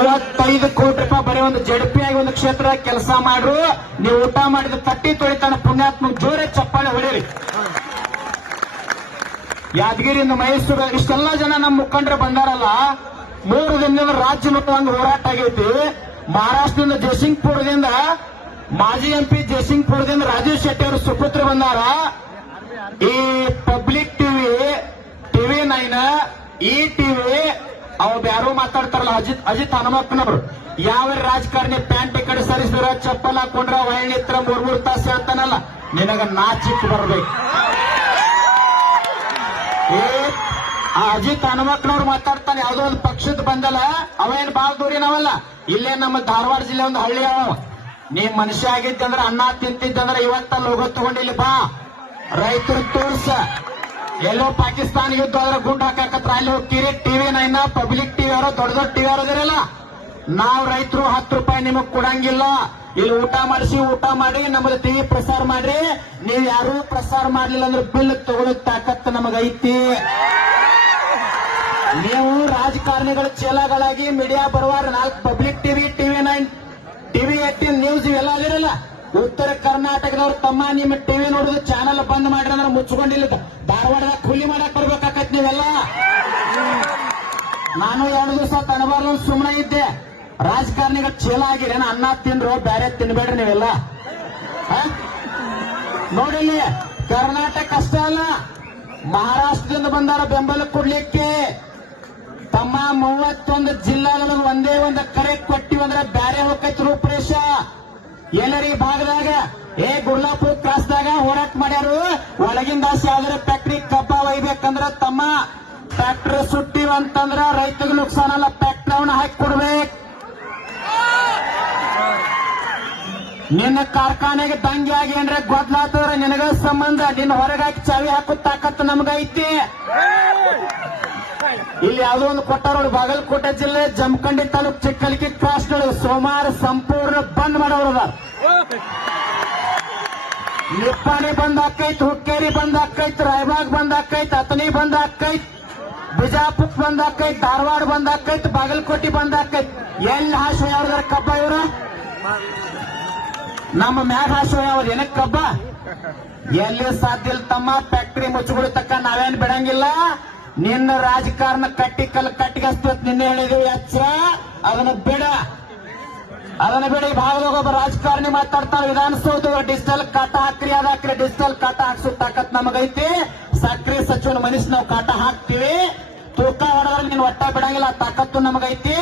ಮೂವತ್ತೈದು ಕೋಟಿ ರೂಪಾಯಿ ಬರೀ ಒಂದು ಜಡಪಿಯಾಗಿ ಒಂದು ಕ್ಷೇತ್ರ ಕೆಲಸ ಮಾಡ್ರು. ನೀವು ಊಟ ಮಾಡಿದ ತಟ್ಟಿ ತೊಳಿತಾನ ಪುಣ್ಯಾತ್ಮ ಜೋರೆ ಚಪ್ಪಾಳೆ ಹೊಡೀರಿ. ಯಾದಗಿರಿಯಿಂದ ಮೈಸೂರು, ಇಷ್ಟೆಲ್ಲ ಜನ ನಮ್ಮ ಮುಖಂಡರು ಬಂದಾರಲ್ಲ, ಮೂರು ದಿನದಿಂದ ರಾಜ್ಯ ಮಟ್ಟದಂಗ ಹೋರಾಟ ಆಗೈತಿ. ಮಹಾರಾಷ್ಟ್ರದಿಂದ ಜಯಸಿಂಗ್ಪುರದಿಂದ, ಮಾಜಿ ಎಂಪಿ ಜಯಸಿಂಗ್ಪುರದಿಂದ ರಾಜೀವ್ ಶೆಟ್ಟಿ ಅವರು ಸುಪುತ್ರ ಬಂದಾರ. ಈ ಪಬ್ಲಿಕ್ ಟಿವಿ ಟಿವಿ ನೈನ್, ಈ ಟಿವಿ ಅವ್ ಯಾರೋ ಮಾತಾಡ್ತಾರಲ್ಲ, ಅಜಿತ್ ಅಜಿತ್ ಹನುಮಪ್ಪನವ್ರು. ಯಾವ ರಾಜಕಾರಣಿ ಪ್ಯಾಂಟ್ ಕಡೆ ಸರಿಸಿದ್ರ, ಚಪ್ಪಲ್ ಹಾಕೊಂಡ್ರ ವಯಣಿತ್ರ ಮೂರ್ ಮೂರ್ ತಾಸು ಹೇಳ್ತಾನಲ್ಲ ನಿನಗ ನಾಚಿಕ್ ಬರ್ಬೇಕು. ಆ ಅಜಿತ್ ಹನುಮಪ್ಪನವ್ರು ಮಾತಾಡ್ತಾನೆ, ಯಾವ್ದೋ ಒಂದು ಪಕ್ಷದ ಬಂದಲ್ಲ ಅವೇನ್ ಬಾಳ್ ದೂರಿನವಲ್ಲ ಇಲ್ಲೇ ನಮ್ಮ ಧಾರವಾಡ ಜಿಲ್ಲೆ ಒಂದು ಹಳ್ಳಿ ಅವ. ನೀ ಮನುಷ್ಯ ಆಗಿದ್ದಂದ್ರ, ಅನ್ನ ತಿಂತಿದ್ದಂದ್ರ ಇವತ್ತಲ್ಲಿ ಲೋಗೋ ತಗೊಂಡಿಲ್ಲ ಬಾ. ರೈತರು ತೋರ್ಸ. ಎಲ್ಲೋ ಪಾಕಿಸ್ತಾನ ಯುದ್ಧ ಆದ್ರೆ ಗುಂಡ್ ಹಾಕಾಕತ್ರ, ಅಲ್ಲಿ ಹೋಗಿ ಟಿವಿ ನೈನ್ ಪಬ್ಲಿಕ್ ಟಿವಿ ಅವರ, ದೊಡ್ಡ ದೊಡ್ಡ ಟಿವಿ ಅವರದಿರಲ್ಲ ನಾವು ರೈತರು ಹತ್ತು ರೂಪಾಯಿ ನಿಮಗ್ ಕೊಡಂಗಿಲ್ಲ. ಇಲ್ಲಿ ಊಟ ಮಾಡಿಸಿ, ಊಟ ಮಾಡಿ ನಮ್ದು ಟಿವಿ ಪ್ರಸಾರ ಮಾಡ್ರಿ. ನೀವ್ ಯಾರು ಪ್ರಸಾರ ಮಾಡ್ಲಿಲ್ಲ ಅಂದ್ರೆ ಬಿಲ್ ತಗೊಳ್ಳೋ ತಾಕತ್ ನಮಗೈತಿ ನೀವು ರಾಜಕಾರಣಿಗಳ ಚೇಲಾಗಳಾಗಿ ಮೀಡಿಯಾ ಬರುವಾರ ನಾಲ್ಕು Public TV TV nine, TV eighteen news ಇವೆಲ್ಲ ಅಲ್ಲಿರಲ್ಲ ಉತ್ತರ ಕರ್ನಾಟಕದವ್ರು ತಮ್ಮ ನಿಮ್ಮ ಟಿವಿ ನೋಡುದು ಚಾನಲ್ ಬಂದ್ ಮಾಡ್ರಿ ಅಂದ್ರೆ ಮುಚ್ಕೊಂಡಿಲ್ಲ. ಧಾರವಾಡದಾಗ ಖುಲಿ ಮಾಡಕ್ ಬರ್ಬೇಕಾಕತ್ ನೀವೆಲ್ಲ. ನಾನು ಎರಡು ದಿವಸ ತನಬಾರ್ದು ಸುಮ್ಮನೆ ಇದ್ದೆ. ರಾಜಕಾರಣಿಗ ಚೀಲ ಆಗಿರೇನ ಅನ್ನ ತಿಂದ್ರು ಬೇರೆ ತಿನ್ಬೇಡ್ರಿ ನೀವೆಲ್ಲ. ನೋಡಿಲಿ ಕರ್ನಾಟಕ ಅಷ್ಟೇ ಅಲ್ಲ, ಮಹಾರಾಷ್ಟ್ರದಿಂದ ಬಂದಾರ ಬೆಂಬಲ ಕೊಡ್ಲಿಕ್ಕೆ ತಮ್ಮ ಮೂವತ್ತೊಂದು ಜಿಲ್ಲಾಗಳಲ್ಲಿ ಒಂದೇ ಒಂದು ಕರೆ ಕೊಟ್ಟಿವಂದ್ರೆ ಬ್ಯಾರೆ ಹೋಗೈತಿ ರೂಪರೇಷ ಎಲ್ಲರ ಭಾಗದಾಗ? ಏ, ಗುರ್ಲಾಪುರ ಕ್ರಾಸ್ದಾಗ ಹೋರಾಟ ಮಾಡ್ಯಾರು. ಒಳಗಿಂದ ಯಾವ್ದಾರ ಫ್ಯಾಕ್ಟ್ರಿ ಕಬ್ಬ ಒಯ್ಬೇಕಂದ್ರ ತಮ್ಮ ಫ್ಯಾಕ್ಟ್ರಿ ಸುಟ್ಟಿವ ಅಂತಂದ್ರ ರೈತಗೆ ನುಕ್ಸಾನ ಅಲ್ಲ ಟ್ರ್ಯಾಕ್ಟರ್ನ ಹಾಕಿ ಕೊಡ್ಬೇಕು. ನಿನ್ನ ಕಾರ್ಖಾನೆಗೆ ದಂಗೆ ಆಗಿ ಏನ್ರ ಗೊದ್ಲಾತದ್ರ ನಿನಗ ಸಂಬಂಧ, ನಿನ್ನ ಹೊರಗಾಕಿ ಚಾವಿ ಹಾಕೋ ತಾಕತ್ ನಮಗೈತಿ. ಇಲ್ಲಿ ಯಾವುದೋ ಒಂದು ಕೊಟ್ಟಾರ ನೋಡಿ ಬಾಗಲಕೋಟೆ ಜಿಲ್ಲೆ, ಜಮಖಂಡಿ ತಾಲೂಕ್ ಚಿಕ್ಕಲಿಕಿ ಕ್ರಾಸ್ ಸೋಮವಾರ ಸಂಪೂರ್ಣ ಬಂದ್ ಮಾಡೋರದ ನಿಪ್ಪಾಣಿ ಬಂದ್ ಆಕೈತ್, ಹುಕ್ಕೇರಿ ಬಂದ್ ಆಕೈತ್, ರಾಯಬಾಗ್ ಬಂದ್ ಆಕೈತ್ ಅತನಿ ಬಂದ್ ಆಕೈತ್. ಬಿಜಾಪುರ್ ಬಂದಾಕೈತ್, ಧಾರವಾಡ ಬಂದಾಕೈತ್, ಬಾಗಲಕೋಟೆ ಬಂದಾಕೈತ್. ಎಲ್ಲಿ ಹಾಸು ಯಾವ್ದಾರ ಕಬ್ಬ ಇವ್ರ? ನಮ್ಮ ಮ್ಯಾಗ ಹಾಸು ಯಾವ್ದು ಏನಕ್ ಕಬ್ಬ? ಎಲ್ಲಿ ಸಾಧ್ಯ ಇಲ್ಲ ತಮ್ಮ ಫ್ಯಾಕ್ಟ್ರಿ ಮುಚ್ಚುಗಳು ತಕ್ಕ ನಾವೇನ್ ಬಿಡಂಗಿಲ್ಲ. ನಿನ್ನ ರಾಜಕಾರಣ ಕಟ್ಟಿ ಕಲ್ ಕಟ್ಟಿಗಸ್ತತ್ ನಿನ್ನೆ ಹೇಳಿದೀವಿ, ಎಚ್ಚರ. ಅದನ್ನ ಬಿಡ. ಅದನ್ನ ಬಿಡಿ ಈ ಭಾಗದಾಗ ಒಬ್ಬ ರಾಜಕಾರಣಿ ಮಾತಾಡ್ತಾರ ವಿಧಾನಸೌಧ ಡಿಜಿಟಲ್ ಕಟ ಹಾಕ್ರಿ ಅದಾಕ್ರಿ ಡಿಜಿಟಲ್ ಕಟ ಹಾಕ್ಸೋ ತಾಕತ್ ನಮಗೈತಿ. ಸಕ್ರಿ ಸಚಿವನ ಮನಸ್ಸು ನಾವು ಕಾಟ ಹಾಕ್ತಿವಿ. ತೂಕ ಹೊಡೆದ್ರೆ ನೀನ್ ಒಟ್ಟ ಬಿಡಂಗಿಲ್ಲ ತಾಕತ್ತು ನಮಗೈತಿ.